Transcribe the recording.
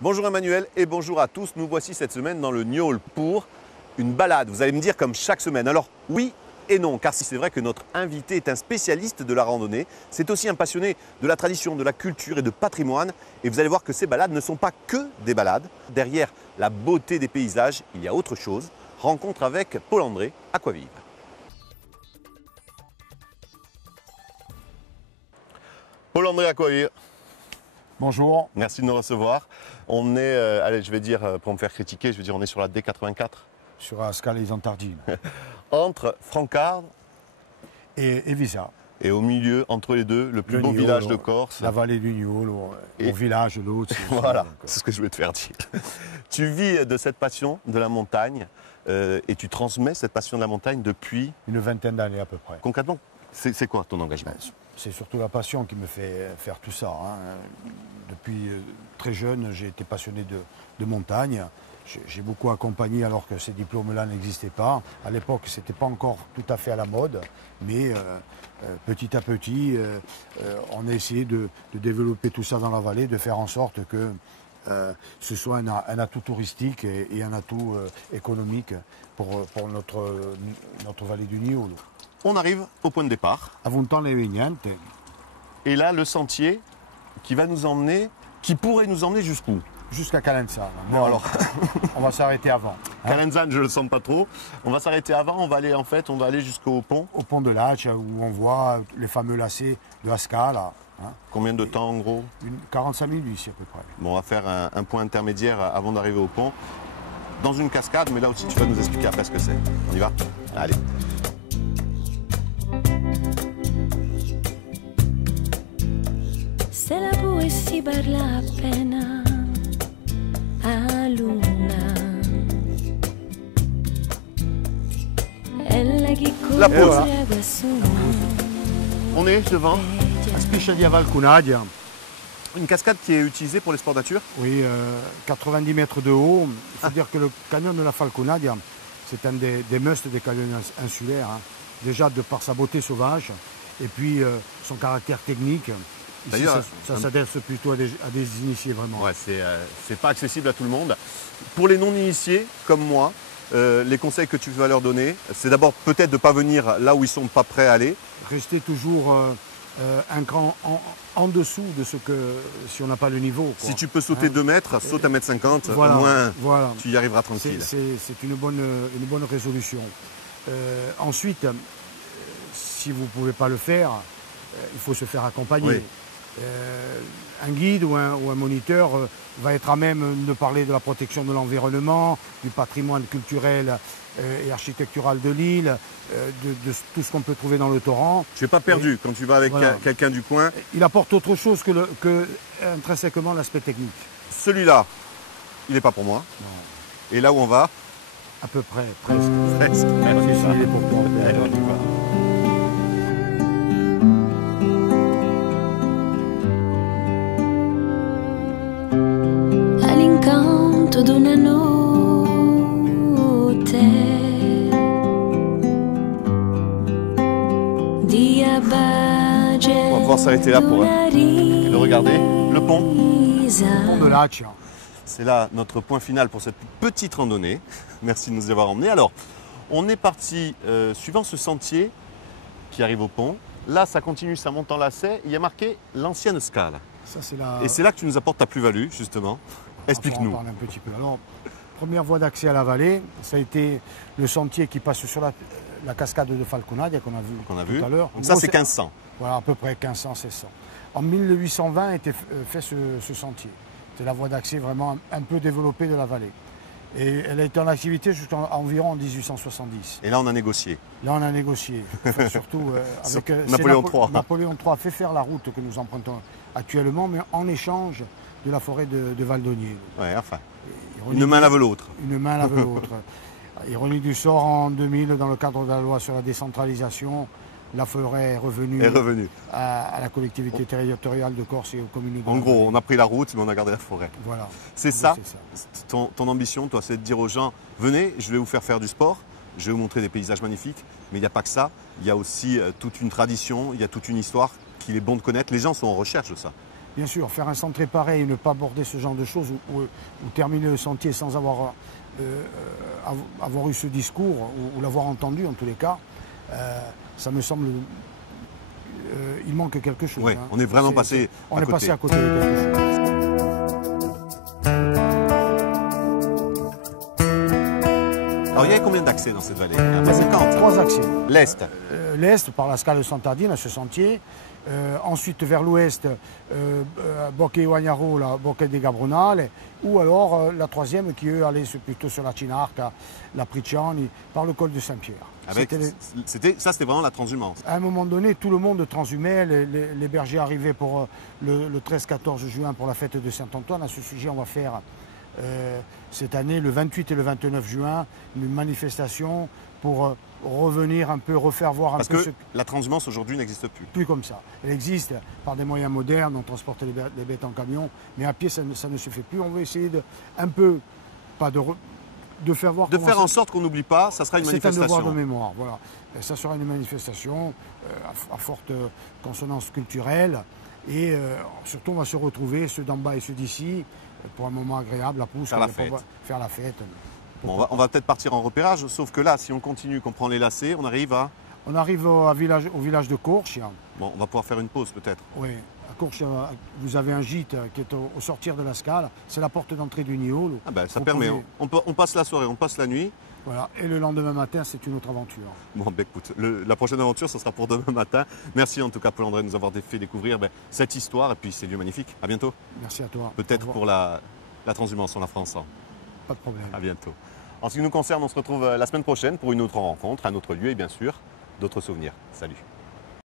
Bonjour Emmanuel et bonjour à tous. Nous voici cette semaine dans le Niol pour une balade. Vous allez me dire comme chaque semaine. Alors oui et non, car si c'est vrai que notre invité est un spécialiste de la randonnée, c'est aussi un passionné de la tradition, de la culture et de patrimoine. Et vous allez voir que ces balades ne sont pas que des balades. Derrière la beauté des paysages, il y a autre chose. Rencontre avec Paul-André Aquavive. Paul-André Aquavive. Bonjour. Merci de nous recevoir. On est, allez, je vais dire, pour me faire critiquer, je vais dire on est sur la D84. Sur la Scala des Antardines. Entre Francard Et Visa. et au milieu, entre les deux, le plus beau Niol, village de Corse. La vallée du Niol, Et- au village, l'autre. Voilà, c'est ce que je voulais te faire dire. Tu vis de cette passion de la montagne et tu transmets cette passion de la montagne depuis, Une vingtaine d'années à peu près. concrètement, c'est quoi ton engagement? C'est surtout la passion qui me fait faire tout ça. Hein. Depuis très jeune, j'ai été passionné de montagne. J'ai beaucoup accompagné alors que ces diplômes-là n'existaient pas. À l'époque, ce n'était pas encore tout à fait à la mode, mais petit à petit, on a essayé de développer tout ça dans la vallée, de faire en sorte que ce soit un atout touristique et un atout économique pour notre vallée du Niol. On arrive au point de départ Avuntan le Vignante, et là, le sentier qui va nous emmener, qui pourrait nous emmener jusqu'où? jusqu'à Calenza. Bon alors, On va s'arrêter avant. Hein, Calenzane, je le sens pas trop. On va s'arrêter avant, on va aller jusqu'au pont. au pont de l'Ache, où on voit les fameux lacets de la Scala. Hein, Combien de temps en gros? 45 minutes ici à peu près. Bon, on va faire un point intermédiaire avant d'arriver au pont. Dans une cascade, mais là aussi tu vas nous expliquer après ce que c'est. On y va? Allez. Se la poesia parla appena a luna. Elle qui La pause. corre qualcuno. On est devant Spiccia di Avalcunadia, une cascade qui est utilisée pour les sports nature. oui, 90 mètres de haut. Il faut dire que le canyon de la Falconadia, c'est un des musts des canyons insulaires. Hein. Déjà de par sa beauté sauvage et puis son caractère technique. Ici, D'ailleurs, ça s'adresse plutôt à des initiés vraiment. Ouais, c'est pas accessible à tout le monde. Pour les non-initiés, comme moi, les conseils que tu vas leur donner, c'est d'abord peut-être de ne pas venir là où ils sont pas prêts à aller. Rester toujours un cran en dessous de ce que, si on n'a pas le niveau. Quoi. Si tu peux sauter Hein. 2 mètres, saute à 1m50, Voilà, au moins voilà. tu y arriveras tranquille. C'est une bonne résolution. Ensuite, si vous ne pouvez pas le faire, il faut se faire accompagner. Oui. Un guide ou un moniteur va être à même de parler de la protection de l'environnement, du patrimoine culturel et architectural de l'île, de tout ce qu'on peut trouver dans le torrent. Tu n'es pas perdu quand tu vas avec Voilà. quelqu'un du coin. Il apporte autre chose que intrinsèquement l'aspect technique. Celui-là, il n'est pas pour moi. Et là où on va, À peu près, presque. presque. Si, il est pour toi. Allez, on y va. All'incanto d'una notte di abbagie On va pouvoir s'arrêter là pour le regarder. Le pont. Pont de l'Ache. C'est là notre point final pour cette petite randonnée. Merci de nous y avoir emmenés. Alors, on est parti suivant ce sentier qui arrive au pont. Là, ça continue, ça monte en lacet. Il y a marqué l'ancienne Scala. Ça, c'est la... Et c'est là que tu nous apportes ta plus-value, justement. Explique-nous. On va en parler un petit peu. Alors, première voie d'accès à la vallée, ça a été le sentier qui passe sur la cascade de Falconadia qu'on a vu Qu'on a vu. tout à l'heure. Donc ça, c'est 1500. Voilà, à peu près 1500, 1600. En 1820 a été fait ce sentier. C'est la voie d'accès vraiment un peu développée de la vallée. Et elle a été en activité jusqu'à environ en 1870. Et là, on a négocié. Là, on a négocié. Enfin, surtout avec c'est Napoléon III. Napoléon III a fait faire la route que nous empruntons actuellement, mais en échange de la forêt de Valdonier. Ouais, enfin, Ironie une main du- lave l'autre. Une main lave l'autre. Ironie du sort, en 2000, dans le cadre de la loi sur la décentralisation, la forêt est revenue Est revenu. à la collectivité territoriale de Corse et aux communes de En la gros, vallée. on a pris la route, mais on a gardé la forêt. Voilà. C'est En ça, gros, c'est ça. ton ambition, toi, c'est de dire aux gens, venez, je vais vous faire du sport, je vais vous montrer des paysages magnifiques, mais il n'y a pas que ça, il y a aussi toute une tradition, il y a toute une histoire qu'il est bon de connaître. Les gens sont en recherche de ça. Bien sûr, faire un sentier pareil et ne pas aborder ce genre de choses ou terminer le sentier sans avoir eu ce discours ou l'avoir entendu en tous les cas, ça me semble... il manque quelque chose. Oui, on est vraiment passé à côté. On est passé à côté de quelque chose. Alors il y a combien d'accès dans cette vallée? Il y a 50. 3 accès. L'est. L'est, par la Scala Sant'Ardina, ce sentier. Ensuite, vers l'ouest, Bocche Guagnaro, la Bocche de Gabronale. Ou alors la troisième qui, eux, allait plutôt sur la Cinarca, la Pricciani, par le col de Saint-Pierre. Ça, c'était vraiment la transhumance. À un moment donné, tout le monde transhumait. Les bergers arrivaient pour le 13-14 juin pour la fête de Saint-Antoine. À ce sujet, on va faire cette année, le 28 et le 29 juin, une manifestation pour revenir un peu, refaire voir un peu... Parce que la transhumance aujourd'hui n'existe plus. Plus comme ça. Elle existe par des moyens modernes, on transporte les bêtes en camion, mais à pied, ça ne se fait plus. On va essayer de faire voir... De faire en sorte qu'on n'oublie pas, ça sera une manifestation. C'est un devoir de mémoire, voilà. Et ça sera une manifestation à forte consonance culturelle. Et surtout, on va se retrouver, ceux d'en bas et ceux d'ici, pour un moment agréable, à Pousse. Faire la fête. Bon, on va peut-être partir en repérage, sauf que là, si on continue, qu'on prend les lacets, on arrive à... On arrive au village de Corcia. Bon, on va pouvoir faire une pause peut-être. Oui, à Corcia, vous avez un gîte qui est au sortir de la Scala. C'est la porte d'entrée du Niolo. Ah ben, ça permet, on passe la soirée, on passe la nuit. Voilà, et le lendemain matin, c'est une autre aventure. Bon, ben écoute, la prochaine aventure, ce sera pour demain matin. Merci en tout cas, Paul-André, de nous avoir fait découvrir cette histoire et puis ces lieux magnifiques. À bientôt. Merci à toi. Peut-être pour la transhumance en la France. Pas de problème. À bientôt. En ce qui nous concerne, on se retrouve la semaine prochaine pour une autre rencontre, un autre lieu et bien sûr, d'autres souvenirs. Salut.